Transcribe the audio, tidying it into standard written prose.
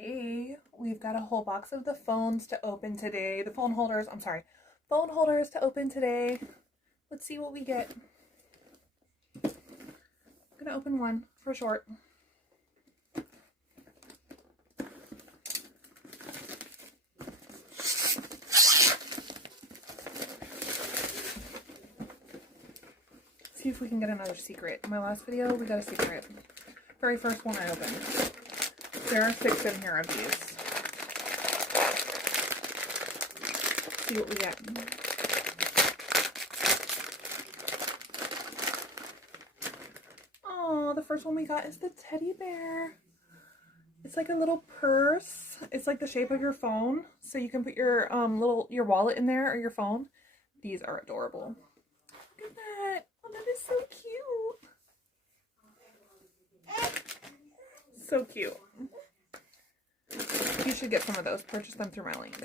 Hey, we've got a whole box of the phones to open today. The phone holders, I'm sorry, phone holders to open today. Let's see what we get. I'm gonna open one for short. See if we can get another secret. In my last video, we got a secret. Very first one I opened. There are 6 in here of these. See what we get. Oh, the first one we got is the teddy bear. It's like a little purse. It's like the shape of your phone, so you can put your your wallet in there or your phone. These are adorable. Look at that. Oh, that is so cute. So cute. You should get some of those. Purchase them through my link.